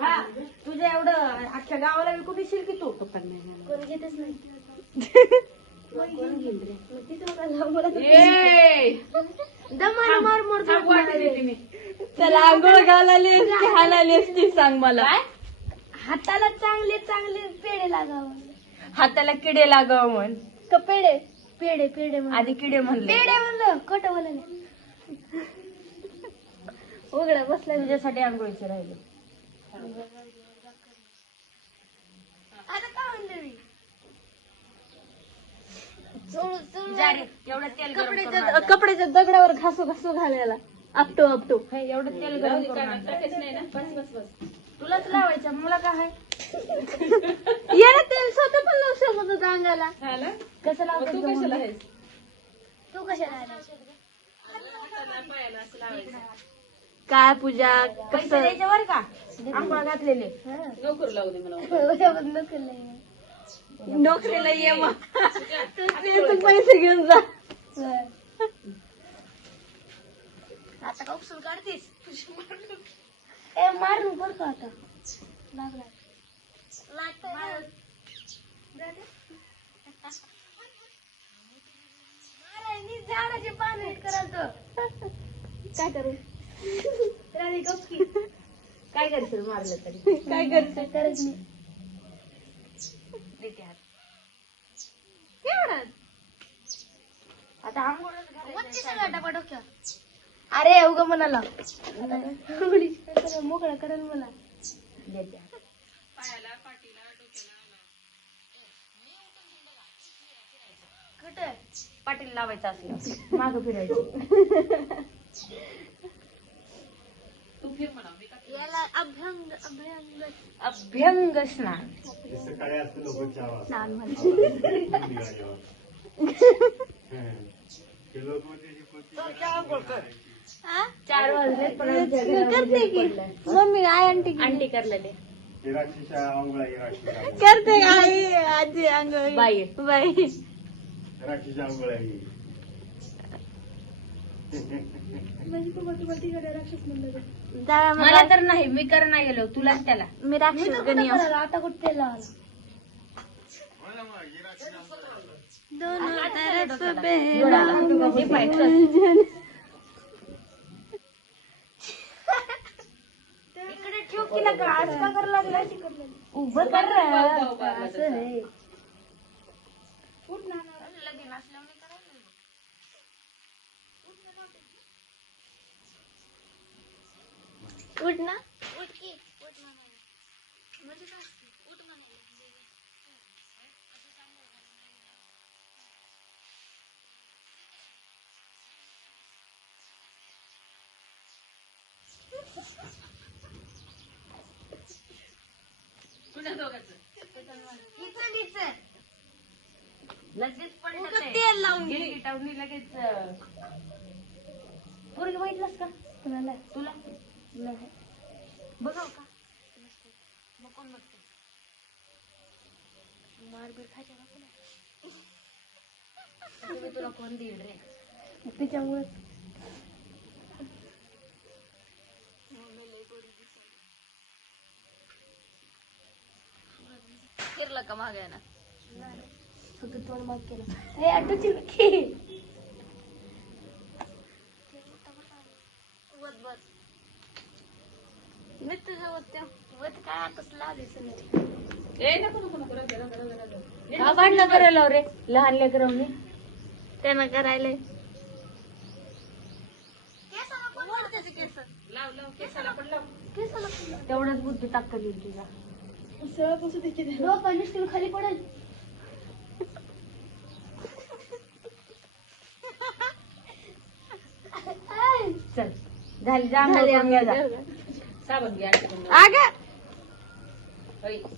हा तुझ्या एवढं अख्ख्या गावाला विकून येशील की तू? कोण घेतच नाही. दमाने मार. त्याला आंघोळ असती हाणाली असती सांग मला. हाताला चांगले चांगले पेढे लागावं हाताला किडे लागाव म्हण. का पेढे? पेढे पेढे. आधी किडे म्हणले. पेढे म्हणलं खोट बोलले उघडा बसला तुझ्यासाठी आंघोळीचे राहिले. एवढं तेल कपड्याच्या दगडावर घासू घासू घालायला. आपटो आपटो हे, एवढं तेल गरम करून. तुलाच लावायचं मला काय याला तेल स्वतः पण लावू शकत होता अंगाला. कसं लावतो तू कशाला तू कशाला काय पूजा? पैसे कसं? द्यायचे बर का? आंघोळ घातलेले. नोकरीला ये मग. तू ते तू पैसे घेऊन जा. आता का उपसून काढतीस? ए मारून बर का आता? लागला? मारायनी झाडाचे पान तर काय करू? काय करशील मारलं तरी? काय करते? करत मी देते हात. केवढा आता आंघोळच घालायचं. वरती सगळा डबा डोक्यावर. अरे उगा म्हणाला मोकळा करेल मला. पाटील लावायचं असलं. माग फिरायचं. याला अभ्यंग अभ्यंग अभ्यंग स्नान. सकाळी असतं स्नान म्हणतात म्हणजे. हा? चार वाजले परत करते की? मम्मी आय आंटी अंडी करलेले. करते आई? आजी आंघोळ बाई. बाई. राक्षीच्या आंघोळा आहे मला मला तर नाही मी कर नाही गेलो तुलाच त्याला. मी राक्षस गणी आता कुठे तेल लावायला दोन तरफ हे पाय, चल. इकडे ठेव की नका आज का करायला लागलाय उभं कर. असं उठ ना उठ की उठ म्हणजे काय असते? उठ म्हणायला. इथं इथं. लगेच पडलं. तेल लावून घे. गिरगी टावणी लगेच पोरगी बघितलंस का? तुला नाही. बघाव का मग कोण बघते मारबीर खायच्या का तुला? तुम्ही तुला कोण देईल रे त्याच्यामुळे फिरलं का मागे ना फक्त तोंड माग केलं हे आटोची की मी तुझं वत्या वत काय आताच लावले का भांडणं करायला रे? लहान लेकरांनी त्यानं करायला तेवढंच बुद्धी ताकद येईल तुझा डोकं नुसतं खाली पडेल. चल झाली घ्या जा. साबण घ्या आग.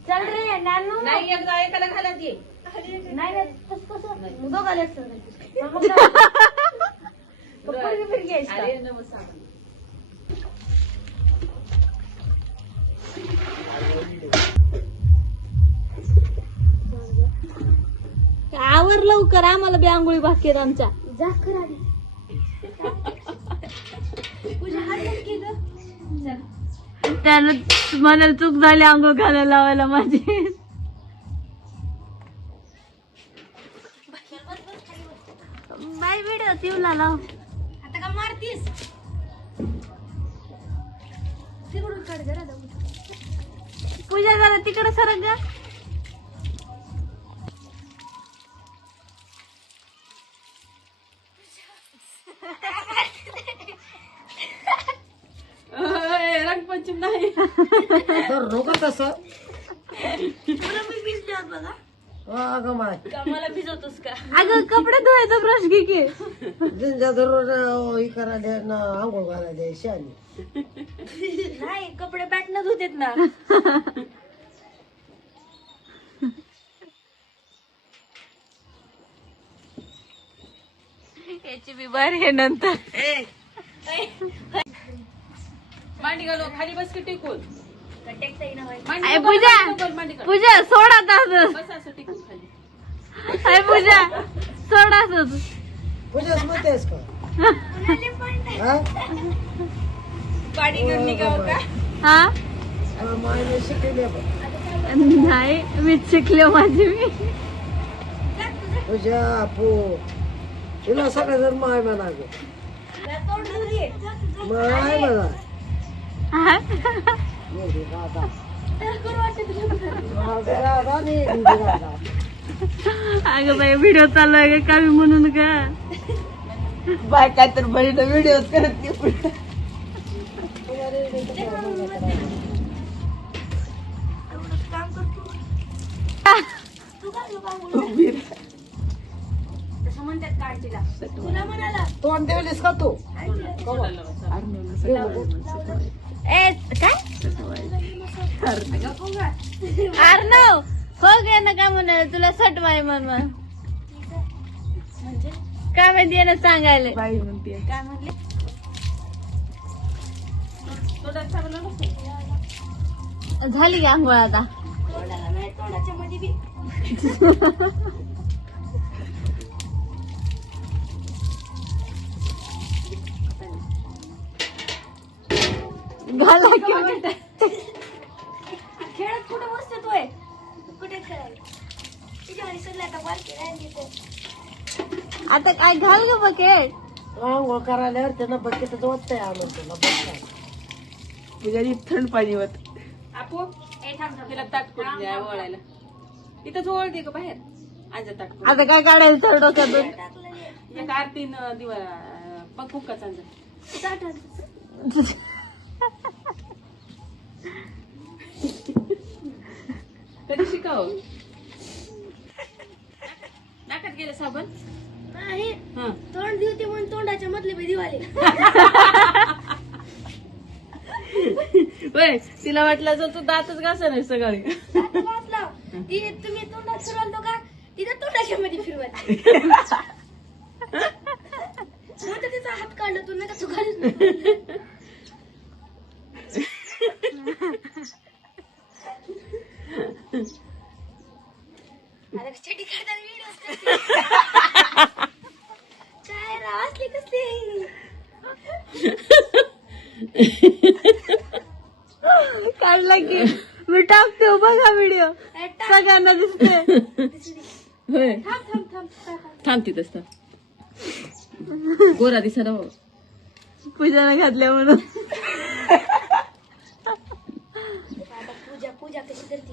चल रे नानू. नाही एकदा एकाला घालत ये. नाही नाही तसं कसं दोघाला घ्यायचे. साबण. आवर लवकर. आम्हाला बी आंघोळी बाकी आहेत आमच्या. जा कर आधी. त्यानं म्हणाल चूक झाली आंघोळ घालायला लावायला माझी. बाय व्हिडिओ तिवला लाव. आता का मारतीस? तिकडून. पूजा जरा तिकडे सरक ग. जिंजा दररोज हे करायला ना आंघोळ नाही कपडे बॅटनं धुतेत ना. याची बी बार हे नंतर. मांडी घालू खाली बस की टिकून. पूजा पूजा सोडा तास बस असं टिकून खाली. पूजा सोडा असं पूजाच म्हणतेस का हा? गाडी घेऊन निघाव का हा हा, मायने शिकले बघ नाही मीच शिकले माझी मी पूजा पू तुला सगळं जर माय म्हणा गं. माय म्हणा हा? राधा. निधी राधा. अगं बाई व्हिडिओ चालू आहे का? मी म्हणून का? बाय काय तर बरी व्हिडिओ करत तोंड ठेवलीस का तू ए काय? अर्णव हो गे ना काय म्हणाल तुला सटवाय म्हण मग. काय माहिती आहे ना सांगायला काय म्हणले? झाली की आंघोळ आता. तोंडाला नाही तोंडाच्या मध्ये बी. घाला की. खेळत कुठे बसतो तोय आता काय घाल ग बकेट आंघोळ करायला त्यानं बकेट वाटतंय आणून तुला बघ तुझ्या थंड पाणी होत. आपो तिला ताट करून द्या वळायला इथंच ओळ दे का बाहेर? आजा ताट करून आता काय काढायचं तर डोक्यातून? एक आरतीन दिवा शिकाव नाकात गेलं साबण? नाही हा. तोंड दिवते म्हणून तोंडाच्या मधले बी दिवाले होय तिला वाटलं जर तू दातच घासा नाही सकाळी ती तुम्ही तोंडात फिरवतो का? तिथं तोंडाच्या मध्ये फिरवत. म्हणतो तिचा हात काढला तू नका तू चटी काढताना व्हिडिओ काय राव असली कसली काढला की. मी टाकते हो बघा व्हिडिओ. सगळ्यांना दिसते. होय. थांब थांब थांब थांब. थांब. तिथंच थांब. गोरा दिसा ना पूजाने घातल्या म्हणून. पूजा पूजा कशी करते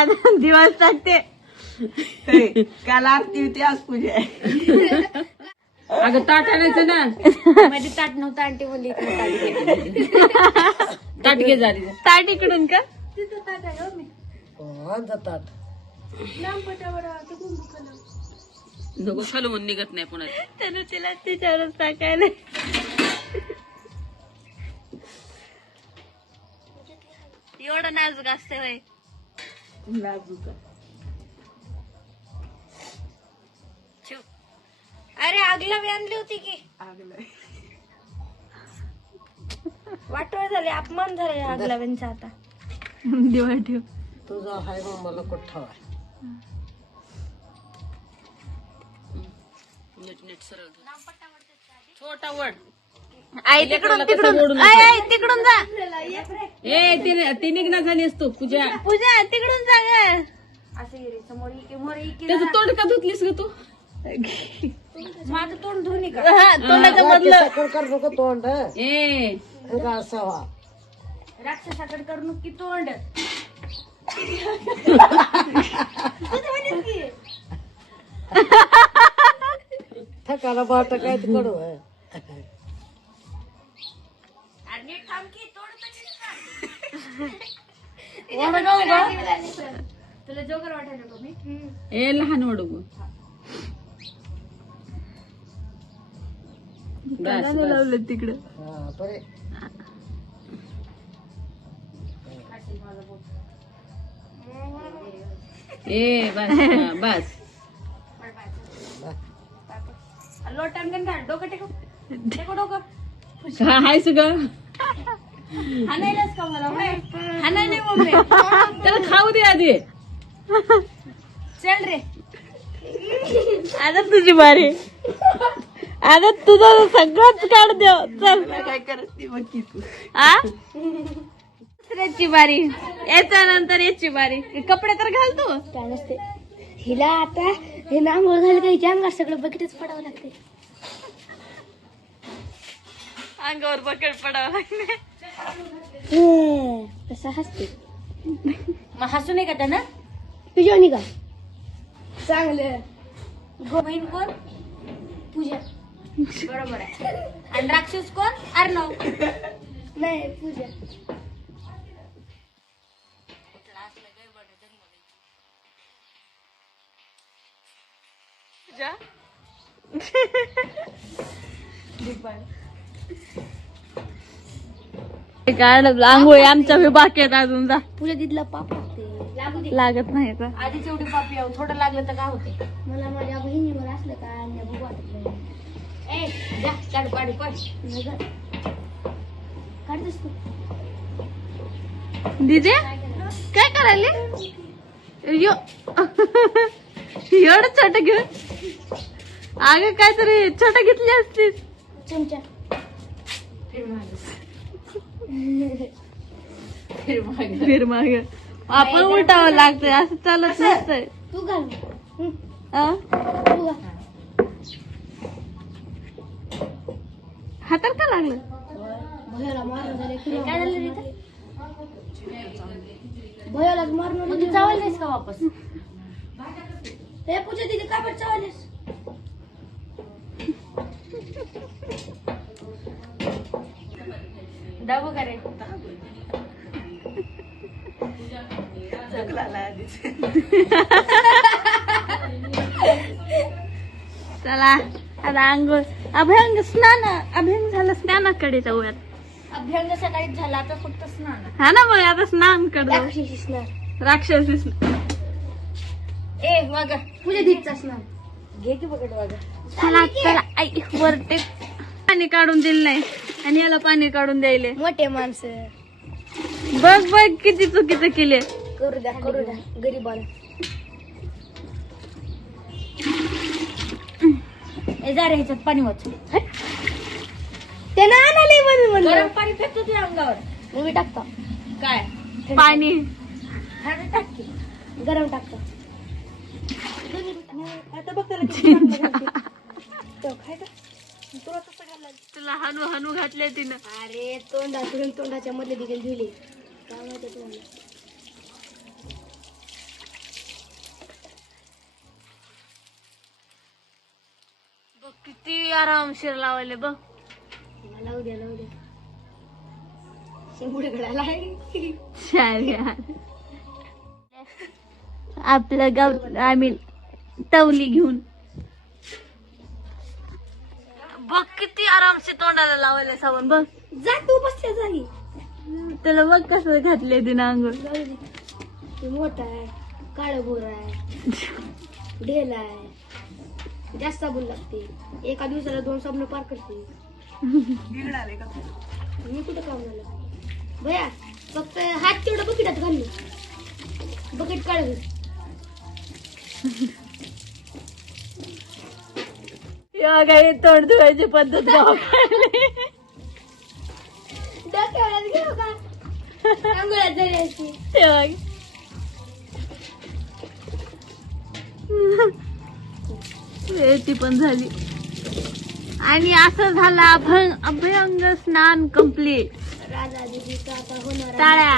आता दिवस टाकते. काल आरती होती आज पूजा अगं ताट आणायचं ना. माझी ताट नव्हतं आंटी म्हणली ताट घे. झाली ताट इकडून का? तिथं ताट आहे हो. नको खालून निघत नाही पुन्हा त्यानं तिला तिच्यावरच टाकायला. एवढं नाजूक असते वय अरे आगला बी आणली होती की? वाटोळ झाले अपमान झाले आगला बेनचा आता. दिवा ठेव. तुझा हाय मग मला कुठं आहे? नीट नीट सरळ छोटा वड. आई तिकडून तिकडून. आई आई तिकडून जा. ए ती ती निघणार झाली असतो पूजा. पूजा तिकडून जा ग. असं ये रे, समोर इकडे मोर इकडे त्याचं तोंड का धुतलीस ग तू? माझं तोंड धुनी का? हा तोंडाचं मधलं. साखर कर नको तोंड. हं? ए. का असावा राक्षसाकडे करू की तोंड. थकाला बाट काय ते कडू हं? तुला जोकर वाटायला का मी. ए लहान वडू बस बस. लावलं तिकडं. ए बस बस लोटन गण घाल डोकं टेको टेको डोकं. हा हायस ग हाणायलाच का मला? हाणायला मम्मी त्याला खाऊ दे आधी. चल रे. आता तुझी बारी आता तुझं सगळंच काढ देव. चल. काय करत आ? दुसऱ्याची बारी. याच्या नंतर याची बारी. कपडे तर घाल तू. काय नसते. हिला आता हे नांगोळ झालं काही अंगार सगळं बकेटच पडावं लागते अंगावर बकेट पडावं लागले कसं हसते मग हसू नाही का त्यानं तुझ्या का चांगलं बहीण कोण पूजा बरोबर आहे आणि राक्षस कोण अर्णव नाही पूजा काढ आंघोळी आमच्या बी बाकी आहेत अजून जा. पूजा तिथला पाप लागते. लागू दे. लागत नाही का आधीच एवढी पापी आहो थोडं लागलं तर काय होते मला माझ्या बहिणीवर असलं का? आणि बघू वाटत नाही ए जा काढ काढ काढ काढतोस तू. दिदे काय करायले? यो. एवढं छोट घेऊन? अगं काहीतरी छोट घेतली असतीस. चमचा. फिर माग. आपण उलटावं लागतंय असं चालत नसतंय. तू घाल. हं, आ? तू घाल. हातात का लागलं? भयाला मारून झाले काय झालं रे भयाला मारून तू चावलेस का वापस? हे पूजा दिदी का बरं चावलेस? दाबू का रे? चला आता आंघोळ. अभ्यंग स्नान अभ्यंग झालं स्नानाकडे जाऊयात. अभ्यंग सकाळीच झाला आता फक्त स्नान. हा ना मग आता स्नान कर जाऊ. राक्षसी स्नान. राक्षसी स्नान. ए वागा पूजा दीदचा स्नान. घे की बघत वागा चला चला. आई वरते. पाणी काढून दिलं नाही. आणि याला पाणी काढून द्यायले. मोठे माणसं. बघ बघ किती चुकीचं केले. करू द्या करू द्या. गरीबाला ए जा रे ह्याच्यात पाणी वाच. त्यानं आणाले म्हणून म्हणलं. गरम पाणी फेकतो तुझ्या अंगावर. मग मी टाकतो. काय? पाणी. टाक की. गरम टाकतो. आता बघ तुला हनू हनू घातले तिनं. अरे तोंडातून तोंडाच्या मधले देखील धुले काय माहिती तुम्हाला. बघ किती आरामशीर लावले बघ. लावू द्या लावू द्या. शेंबुडे घडायला आहे. छान यार आपलं गाव आय मीन तवली घेऊन बघ किती आरामशीर तोंडाला लावायला साबण बघ. जा तू बसच्या जागी त्याला बघ कसं घातले तिनं अंघोळ जाऊ दे. ते मोठा आहे काळ बोर आहे ढेल आहे. जास्त साबण लागते. एका दिवसाला दोन साबण पार करते. मी कुठं काम झालं? भया फक्त हात तेवढं बकेटात घालली बकेट काढ या काही तोंड धुवायची पद्धत ती पण झाली. आणि असं झालं अभंग अभयंग स्नान कंप्लीट राजा आता होणार टाळ्या.